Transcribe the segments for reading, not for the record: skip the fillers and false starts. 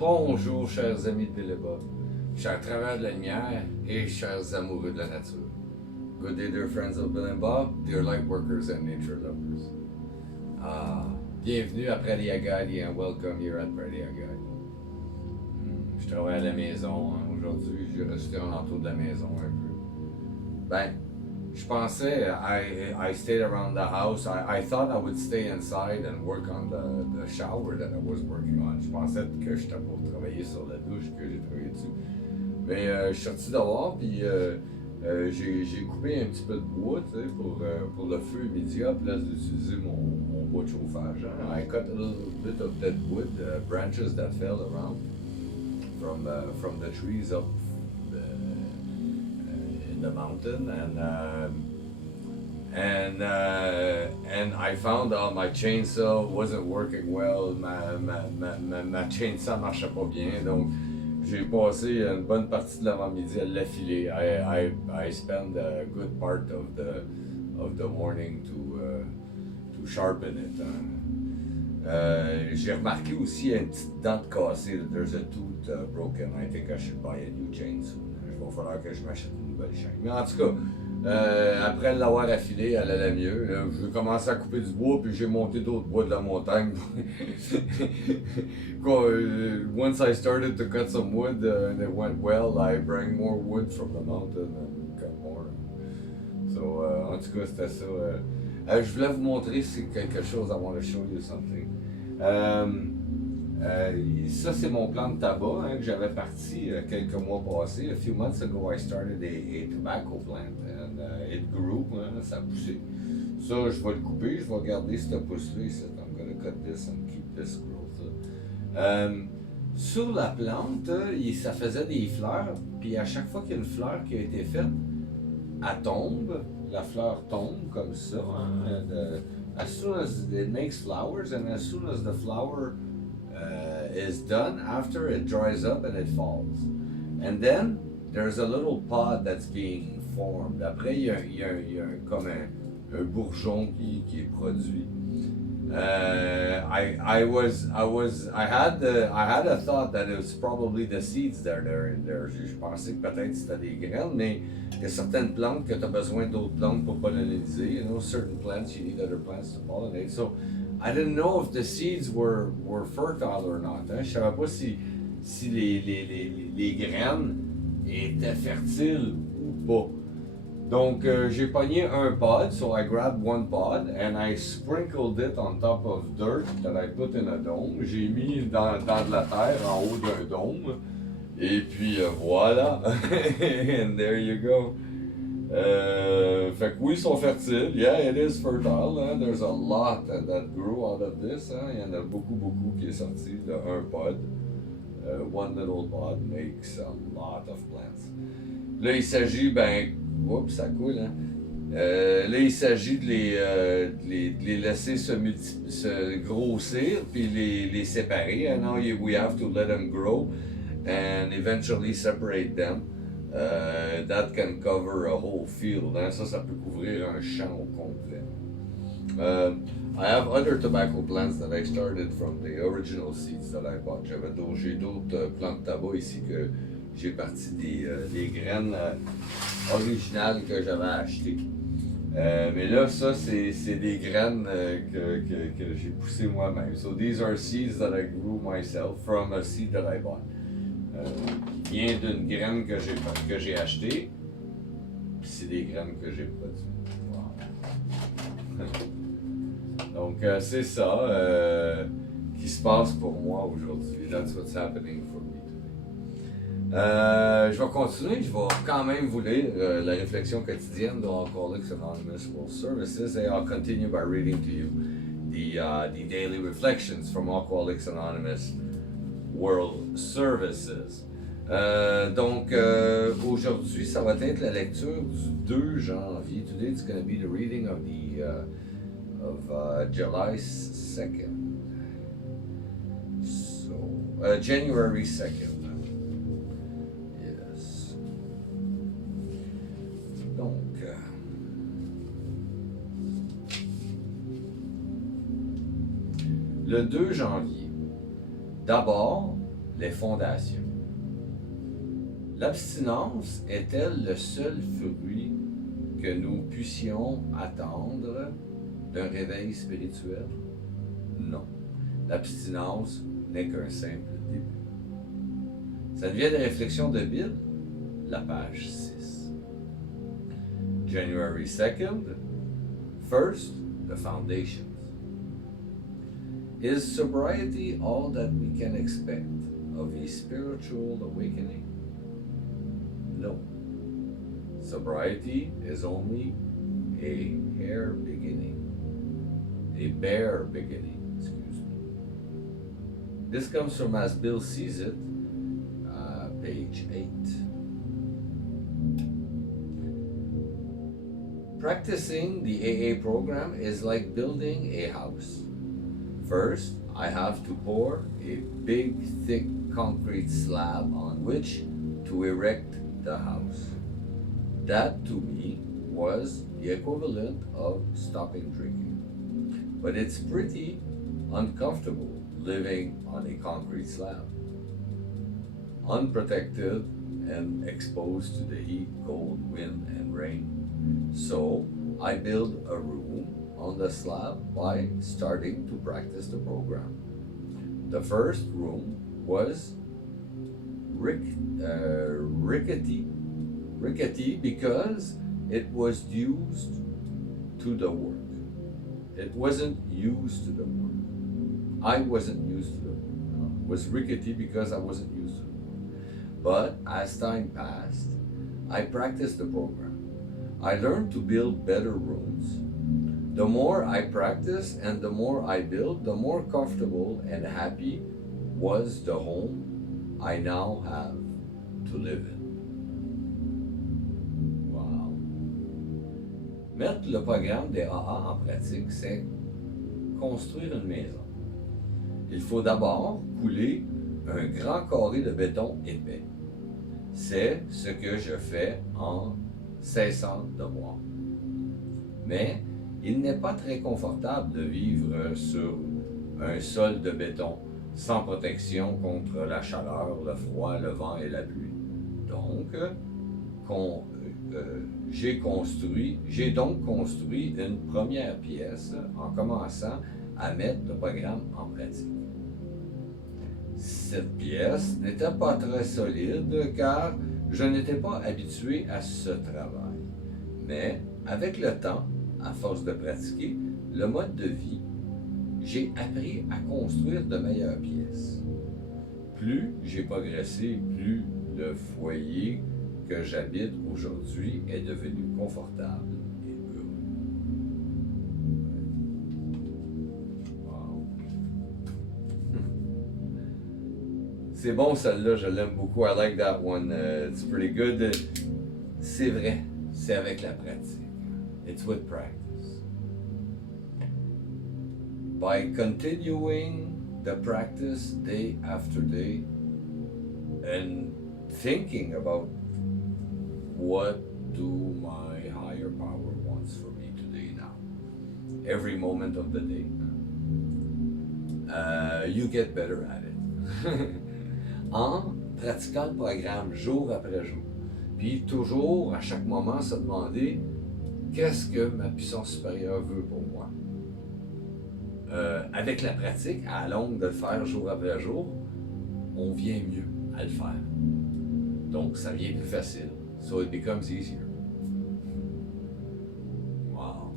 Bonjour, chers amis de Béléba, chers travailleurs de la lumière et chers amoureux de la nature. Good day, dear friends of Bill and Bob, dear light workers and nature lovers. Bienvenue à Prairie Agadi and welcome here at Prairie Agadi. Je travaille à la maison aujourd'hui, j'ai resté en entour de la maison un peu. Ben, je pensais, I stayed around the house. I thought I would stay inside and work on the shower that I was working on. Je pensais que j'étais pour travailler sur la douche, que j'ai travaillé dessus. Mais je suis sorti dehors, puis j'ai coupé un petit peu de bois, tu sais, pour le feu immédiat, à place d'utiliser mon bois de chauffage. Hein. I cut a little bit of dead wood, branches that fell around from the trees up the mountain, and I found out my chainsaw wasn't working well. Ma chainsaw marchait pas bien, donc j'ai passé une bonne partie de l'avant-midi à l'affiler. I spent a good part of the morning to sharpen it. J'ai remarqué aussi une petite dent cassée. There's a tooth broken. I think I should buy a new chain soon. Il va falloir que je m'achète une nouvelle chaîne. Mais en tout cas, après l'avoir affilée, elle allait mieux. J'ai commencé à couper du bois, puis j'ai monté d'autres bois de la montagne. Once I started to cut some wood and it went well, I bring more wood from the mountain and cut more. So, en tout cas, c'était ça. Je voulais vous montrer quelque chose. I want to show you something. Ça, c'est mon plan de tabac que j'avais parti quelques mois passés. A few months ago, I started a tobacco plant and it grew, ça a poussé. Ça, je vais le couper, je vais garder ce pouce-là ici. I'm going to cut this and keep this growth. Sur la plante, ça faisait des fleurs, puis à chaque fois qu'il y a une fleur qui a été faite, elle tombe, la fleur tombe comme ça. As soon as it makes flowers, and as soon as the flower is done, after it dries up and it falls. And then there's a little pod that's being formed. Après, il y a comme un bourgeon qui est produit. I had a thought that it was probably the seeds that are in there. Je pensais que peut-être c'était des graines, mais il y a certaines plantes que tu as besoin d'autres plantes pour polliniser. You know, certain plants you need other plants to pollinate. So I didn't know if the seeds were fertile or not. Hein? Je savais pas si les graines étaient fertiles ou pas. Donc, j'ai pogné un pod, so I grabbed one pod and I sprinkled it on top of dirt that I put in a dome. J'ai mis dans de la terre en haut d'un dôme. Et puis voilà. And there you go. Fait que oui, ils sont fertiles. Yeah, it is fertile. Hein? There's a lot that grew out of this. Hein? Il y en a beaucoup qui est sorti de un pod. One little pod makes a lot of plants. Là, il s'agit, oups, ça coule, hein. Là, il s'agit de les laisser se grossir, puis les séparer. And now we have to let them grow and eventually separate them. That can cover a whole field. Hein. Ça peut couvrir un champ au complet. I have other tobacco plants that I started from the original seeds that I bought. J'ai d'autres plants de tabac ici que j'ai parti des graines originales que j'avais achetées. Mais là, ça, c'est des graines que j'ai poussées moi-même. So these are seeds that I grew myself from a seed that I bought. Qui vient d'une graine que j'ai achetée, puis c'est des graines que j'ai produites. Wow. Donc, c'est ça qui se passe pour moi aujourd'hui. That's what's happening for me today. Je vais continuer, je vais quand même vous lire la réflexion quotidienne de Alcooliques Anonymous World Services, and I'll continue by reading to you the daily reflections from Alcooliques Anonymous World Services. Donc, aujourd'hui, ça va être la lecture du 2 janvier. Today it's going to be the reading of July 2nd. So, January 2nd. Yes. Donc, le 2 janvier. D'abord, les fondations. L'abstinence est-elle le seul fruit que nous puissions attendre d'un réveil spirituel? Non. L'abstinence n'est qu'un simple début. Ça devient des réflexions de Bible, la page 6. January 2nd, first, the foundations. Is sobriety all that we can expect of a spiritual awakening? No. Sobriety is only a bare beginning. Excuse me. This comes from As Bill Sees It, page 8. Practicing the AA program is like building a house. First, I have to pour a big, thick concrete slab on which to erect the house. That, to me, was the equivalent of stopping drinking. But it's pretty uncomfortable living on a concrete slab, unprotected and exposed to the heat, cold, wind, and rain. So I built a room on the slab by starting to practice the program. The first room was rickety because it was used to the work. It wasn't used to the work. I wasn't used to the work. It was rickety because I wasn't used to the work. But as time passed, I practiced the program. I learned to build better rooms. The more I practiced and the more I built, the more comfortable and happy was the home I now have to live in. Wow. Mettre le programme des AA en pratique, c'est construire une maison. Il faut d'abord couler un grand carré de béton épais. C'est ce que je fais en cessant de boire. Mais il n'est pas très confortable de vivre sur un sol de béton sans protection contre la chaleur, le froid, le vent et la pluie. Donc, j'ai donc construit une première pièce en commençant à mettre le programme en pratique. Cette pièce n'était pas très solide car je n'étais pas habitué à ce travail. Mais avec le temps, à force de pratiquer le mode de vie, j'ai appris à construire de meilleures pièces. Plus j'ai progressé, plus le foyer que j'habite aujourd'hui est devenu confortable et heureux. Wow. C'est bon celle-là, je l'aime beaucoup. I like that one. It's pretty good. C'est vrai, c'est avec la pratique. It's with practice. By continuing the practice day after day and thinking about what do my higher power wants for me today now, every moment of the day, you get better at it. En pratiquant le programme jour après jour, puis toujours à chaque moment se demander qu'est-ce que ma puissance supérieure veut pour moi. Avec la pratique, à la longue de le faire jour après jour, on vient mieux à le faire. Donc, ça devient plus facile. So it becomes easier. Wow.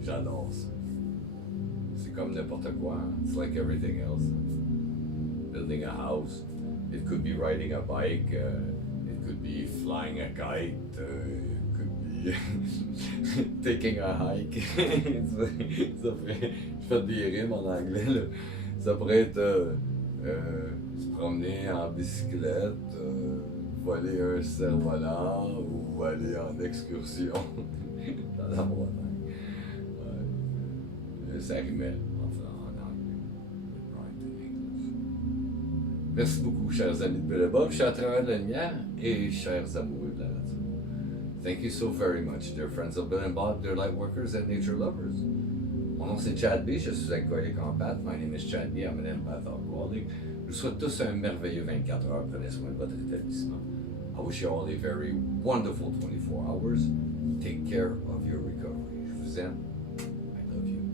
J'adore ça. C'est comme n'importe quoi. Hein? It's like everything else. Building a house. It could be riding a bike. It could be flying a kite. Taking a hike. Ça fait, je fais des rimes en anglais. Là. Ça pourrait être se promener en bicyclette, voler un cerf-volant ou aller en excursion dans la montagne. Ouais. Ça rimait en anglais. Merci beaucoup, chers amis de Bill Bob, chers travailleurs de la lumière et chers amoureux de la nature. Thank you so very much, dear friends of Bill and Bob, dear light workers and nature lovers. Mon nom nom c'est Chad B, je suis alcoolique en pâte. My name is Chad B, I'm an empath alcoholic. Je vous souhaite tous un merveilleux 24 heures. Prenez soin de votre rétablissement. I wish you all a very wonderful 24 hours. Take care of your recovery. Je vous aime. I love you.